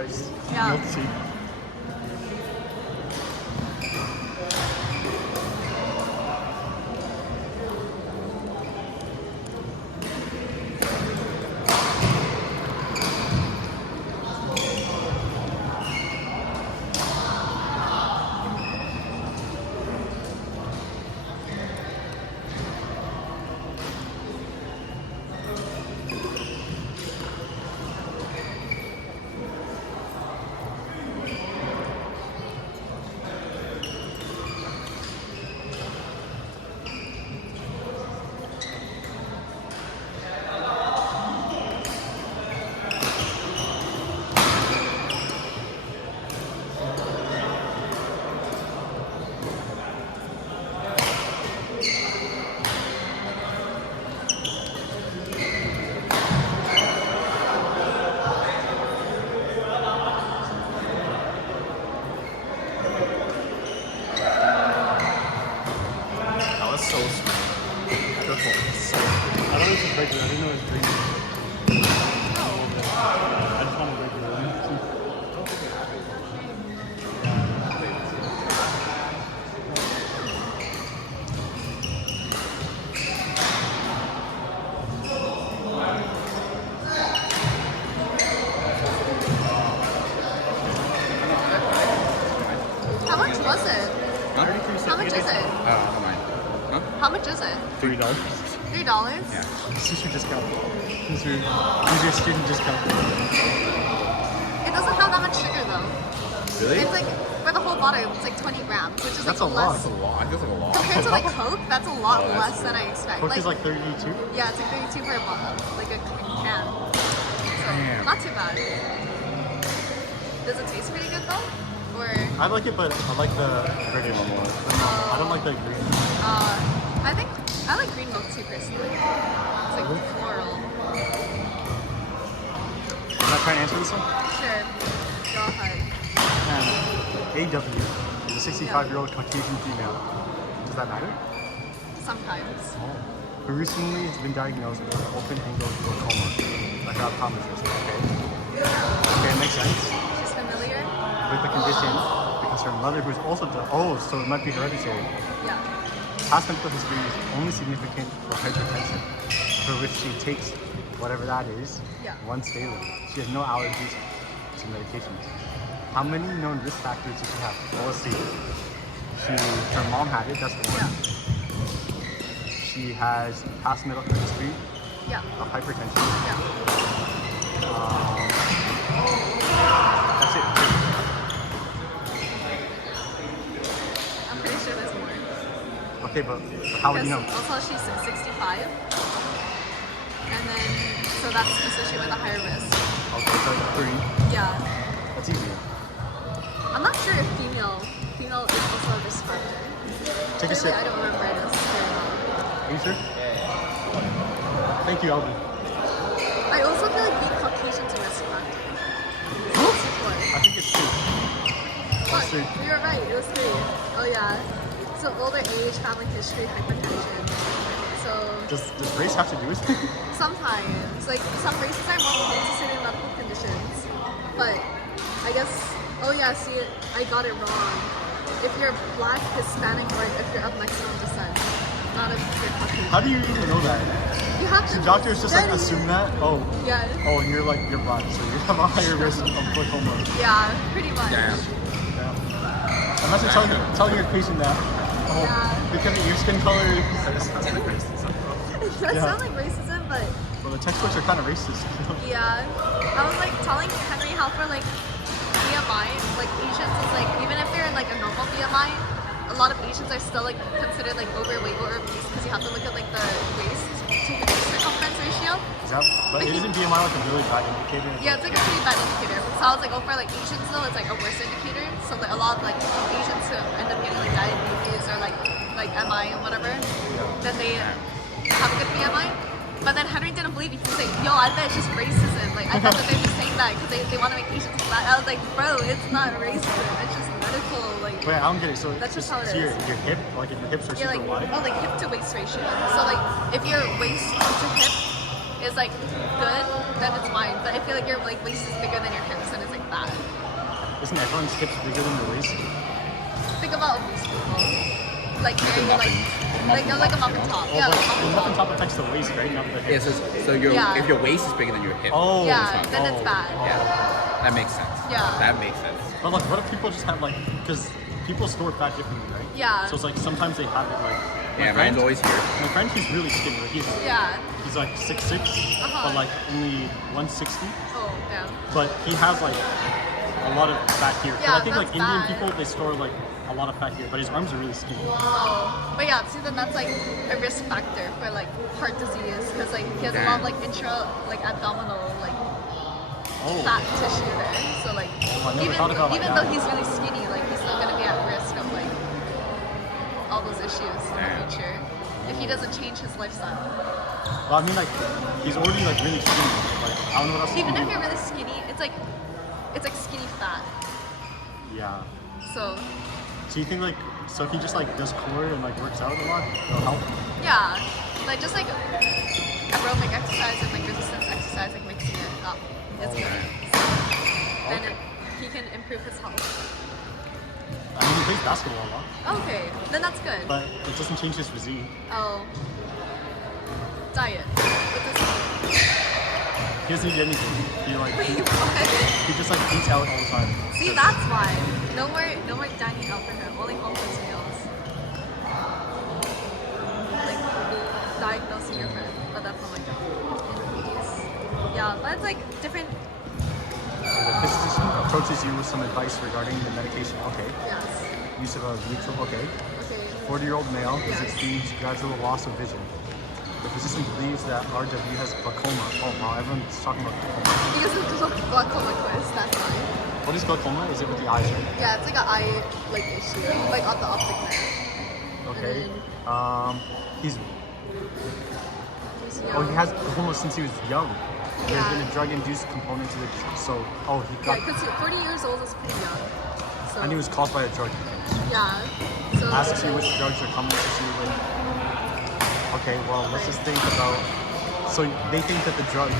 overpriced Yeah. milk tea. That was so sweet. Careful. So I thought it was just regular. I didn't know it was green. I just wanted regular milk tea. How much was it? Huh? How much is it? Never mind. Huh? How much is it? $3. $3? Yeah. This is your discount. Use your student discount. It doesn't have that much sugar though. Really? It's like, for the whole bottle, it's like 20 grams, which is That's like a lot. less. That's a lot. I feel like a lot. Compared to like Coke, that's a lot Oh, that's less than I expect. Coke is like 32. Yeah, it's like 32 per bottle, like a can. So, Damn. not too bad. Does it taste pretty good though? Or, I like it, but I like the regular one more. But no, I don't like the green. I think, I like green milk tea personally. It's like floral. Can I try and answer this one? Sure. Go ahead. AW is a 65-year-old Caucasian female. Does that matter? Sometimes. Who recently has been diagnosed with open-angle glaucoma. Like our optometrist. Okay. Okay, it makes sense. She's familiar? With the condition, because her mother, who's also so it might be hereditary. Yeah. Past medical history is only significant for hypertension, for which she takes whatever that is Yeah. once daily. She has no allergies to medications. How many known risk factors does she have? Well, let's see. Her mom had it, that's one. Yeah. She has past medical history Yeah. of hypertension. Yeah. That's it. I'm pretty sure there's more. Okay, but how would you know? Also, she's 65. And then, so that's associated with a higher risk. Okay, so 3. Yeah. That's easy. I'm not sure if female is also a risk factor. Take a sip. I don't remember it as very well. Are you sure? Thank you, Alvin. I also feel like being Caucasian is a risk factor. I think it's 2. Look, three. you were right. It was 3. Oh yeah. So older age, family history, hypertension. So Does race have to do with it? sometimes, like some races are more prone to certain medical conditions, but I guess. Oh yeah. See, I got it wrong. If you're Black, Hispanic, or if you're of Mexican descent, not if you're Caucasian. How do you even know that? You have to. Should doctors just like study. assume that? Oh, Yeah. oh, you're Black, so you have a higher risk of glaucoma. Yeah. Pretty much. Damn. Yeah. Imagine telling your patient that. Oh, Yeah. because of your skin color. That sounds like racist. It does Yeah. sound like racism, but Well, the textbooks are kind of racist. yeah. I was like telling Henry how for like BMI, like Asians is like, even if they're in like a normal BMI, a lot of Asians are still like considered like overweight or obese because you have to look at like the waist to hip circumference ratio. But isn't BMI like a really bad indicator? Yeah, it's like a pretty bad indicator. So I was like, oh, for like Asians though, it's like a worse indicator. So like, a lot of like Asians who end up getting like diabetes or like MI or whatever, then they have a good BMI. But then Henry didn't believe me. He was like, yo, I bet it's just racism. Like, I thought that they're just saying that because they want to make Asians fat. I was like, bro, it's not racism. It's just medical. Like, Wait, I don't get it. So That's just how it so is. Your hip, like if your hips are yeah, super like, wide. oh, like hip to waist ratio. So like, if your waist to hip is like good, then it's fine. But if you're like your like waist is bigger than your hips, then it's like bad. Isn't everyone's hips bigger than their waist? Think about obese people. Like very muffin. like a muffin top. Oh, Yeah, but like a the muffin muffin top. top affects the waist, right? Not the Yeah, hips. so your Yeah. if your waist is bigger than your hip. Oh. Yeah, then it's Oh. bad. Yeah. That makes sense. Yeah. That makes sense. But like, what if people just have like, because people store fat differently, right? Yeah. So it's like sometimes they have it like. Yeah, my friend, mine's always here. My friend, he's really skinny. Like Yeah. he's like 6'6", but like only 160. Oh, yeah. But he has like a lot of fat here. 'Cause Yeah, I think like that's Indian bad. people, they store like a lot of fat here, but his arms are really skinny. Oh, but yeah, see, then that's like a risk factor for like heart disease because like he has a lot of like abdominal like Oh. fat tissue there. So like I never thought about it like even that. though he's really skinny, like he's still gonna be at risk of like all those issues in Damn. the future if he doesn't change his lifestyle. Well, I mean like he's already like really skinny. Like I don't know what else he Even can if do. you're really skinny, it's like skinny fat. Yeah. So So you think like so if he just like does core and like works out a lot, it'll help? yeah, like just like aerobic exercise and like resistance exercise, like mixing it up is good. So then he can improve his health. I mean he plays basketball a lot, Okay, then that's good. but it doesn't change his physique. Oh, diet. It doesn't. He doesn't eat anything. He like Wait, he, what? he just like eats out all the time. See, that's why. No more dining out for him. Only home cooked meals. Like diagnosing your friend, but that's not my job. Yeah, but it's like different. The physician approaches you with some advice regarding the medication. Okay. Yes. Use of a neutral. Okay. Okay. 40-year-old male has Yes. experienced gradual loss of vision. The physician believes that RW has glaucoma. Oh wow, everyone's talking about glaucoma. Because it's a glaucoma quiz. That's why. What is glaucoma? Is it with the eyes, right? Yeah, it's like an eye like issue, like on the optic nerve. Okay. And He's he's oh he young. has glaucoma since he was young. There's Yeah. been a drug-induced component to the so he Yeah, got because 40 years old is pretty young. So and he was caused by a drug. yeah. So Asks you which drugs are commonly associated with. Okay, well let's just think about. So they think that the drug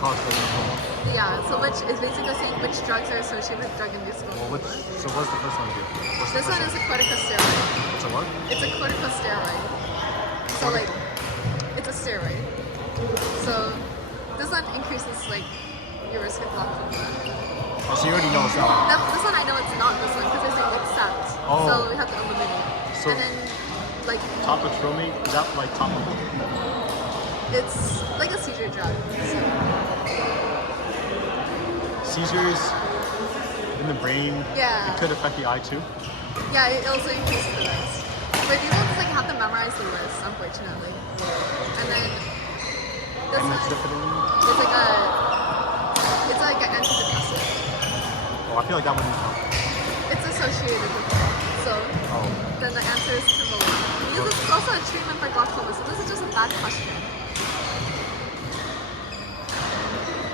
caused the glaucoma. yeah, so which is basically saying which drugs are associated with drug-induced Well, glaucoma. so what's the first one here? What's the This first one is a corticosteroid. It's a what? It's a corticosteroid. So like, it's a steroid. So this one increases like your risk of glaucoma. Oh, so you already know that one. This one I know it's not this one because it's like except. Oh. So we have to eliminate. So- and then like Topitromate, is that like topical? it's like a seizure drug. So Seizures in the brain. yeah. It could affect the eye too. Yeah, it also increases the risk. But you don't just like have to memorize the list, unfortunately. And then this And one it's definitely. it's like an antidepressant. Oh, I feel like that wouldn't help. It's associated with it. So Oh. then the answer is timolene. Because this is also a treatment for glaucoma, so this is just a bad question.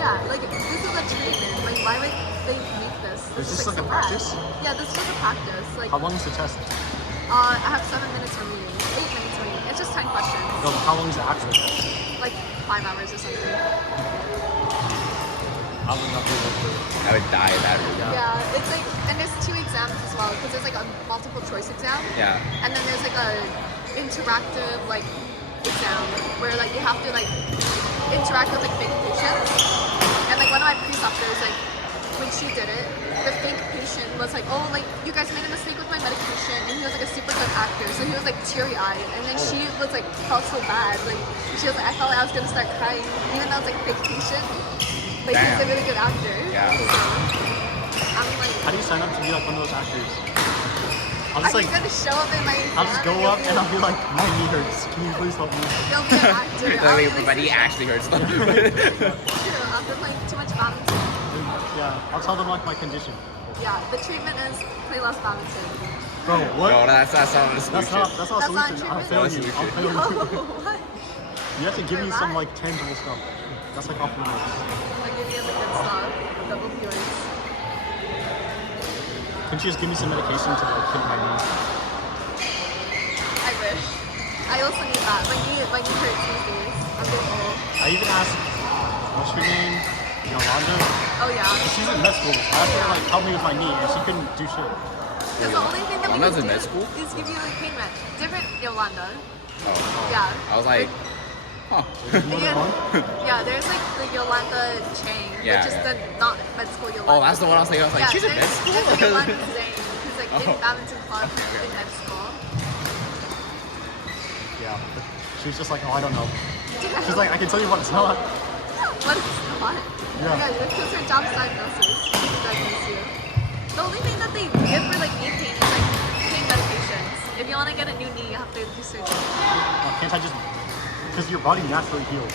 Yeah, like this is a treatment. Like why would they make this? Is this like so a bad. practice? Yeah, this is just a practice. Like How long is the test? I have 7 minutes remaining. 8 minutes remaining. It's just 10 questions. No, how long is the actual test? Like 5 hours or something. I would not be able to. I would die of that. Yeah, it's like, and there's 2 exams as well, because there's like a multiple choice exam, Yeah. and then there's like a interactive like exam where like you have to like interact with like fake patients. And like one of my preceptors, like when she did it, the fake patient was like, oh, like you guys made a mistake with my medication, and he was like a super good actor, so he was like teary-eyed, and then she was like felt so bad, like she was like, I felt like I was gonna start crying, even though it's like fake patient. Like he's a Damn. really good actor. Yeah. So, I'm like, How do you sign up to be like one of those actors? I'll are just you like, gonna show up in my I'll just go exam up you'll and be- I'll be like, my knee hurts. Can you please help me? You'll be an actor. I'll be But he actually hurts them. true. After playing too much badminton. Yeah, I'll tell them like my condition. Yeah, the treatment is play less badminton. Bro, what? No, that's not the That's solution. not a That's not solution. I'll treatment? fail you. I'll fail Yo, you. what? You have to give me You're some right. like tangible stuff. That's like off limits. I'll give you the good stuff. The opioids. Couldn't you just give me some medication to like hit my knee? I wish. I also need that. My knee hurts these days. I'm getting old. I even asked, what's your name? Yolanda, Oh yeah. she's in med school. I asked her to like help me with my knee, and she couldn't do shit. Because the only thing that we Yolanda's can in do med school? is give you like pain meds. Different Yolanda. Oh. Yeah. I was like, huh. There's more than one. Yeah, there's like the Yolanda Chang, Yeah, which is yeah. the not med school Yolanda. Oh, that's the one I was thinking. I was like, Yeah, she's in med there's school? the Yolanda Zhang, who's like in Oh. badminton club Okay. in med school. Yeah, but she was just like, oh, I don't know. She's like, I can tell you what it's not. What is not? Yeah. Because her job's diagnosis. She diagnose you. The only thing that they give for like knee pain is like pain medications. If you want to get a new knee, you have to do surgery. Can't I just? Because your body naturally heals.